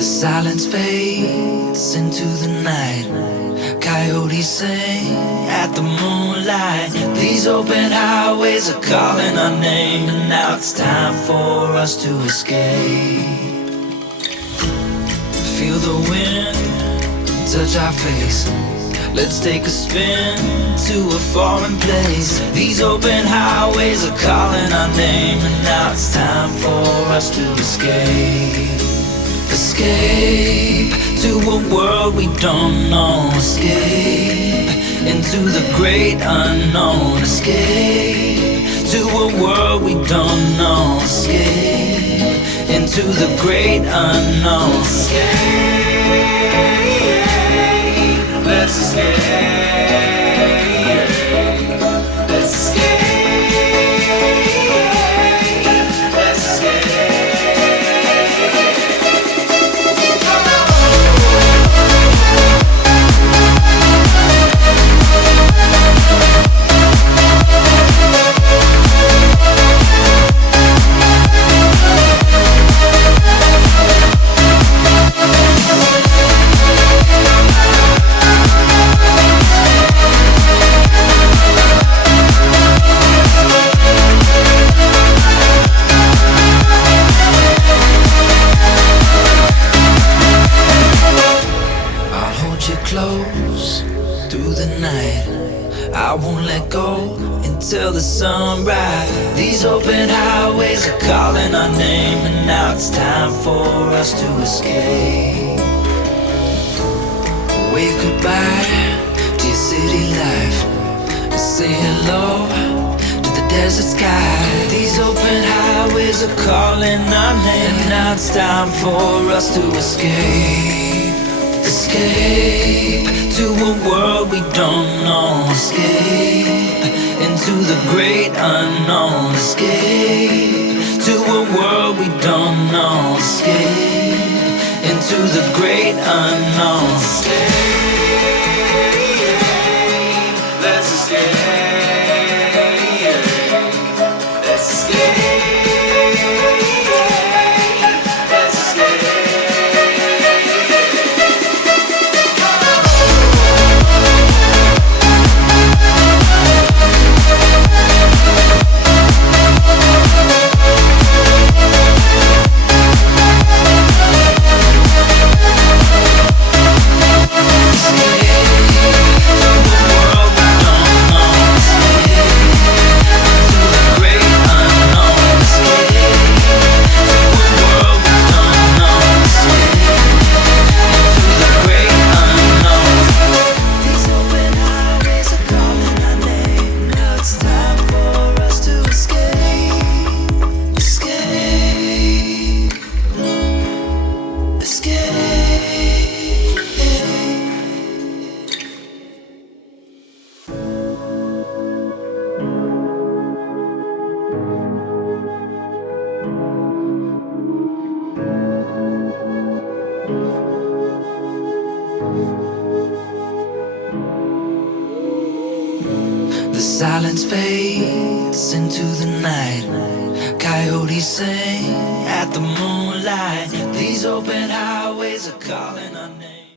The silence fades into the night. Coyotes sing at the moonlight. These open highways are calling our name, and now it's time for us to escape. Feel the wind touch our face. Let's take a spin to a foreign place. These open highways are calling our name, and now it's time for us to escape. Escape to a world we don't know. Escape into the great unknown. Escape to a world we don't know. Escape into the great unknown. Escape, let's escape. Let's escape. Close through the night. I won't let go until the sunrise. These open highways are calling our name, and now it's time for us to escape. Wave goodbye to your city life and say hello to the desert sky. These open highways are calling our name, and now it's time for us to escape. Escape to a world we don't know. Escape into the great unknown. Escape to a world we don't know. Escape into the great unknown. Escape, let's escape. Let's escape. The silence fades into the night. Coyotes sing at the moonlight. These open highways are calling our name.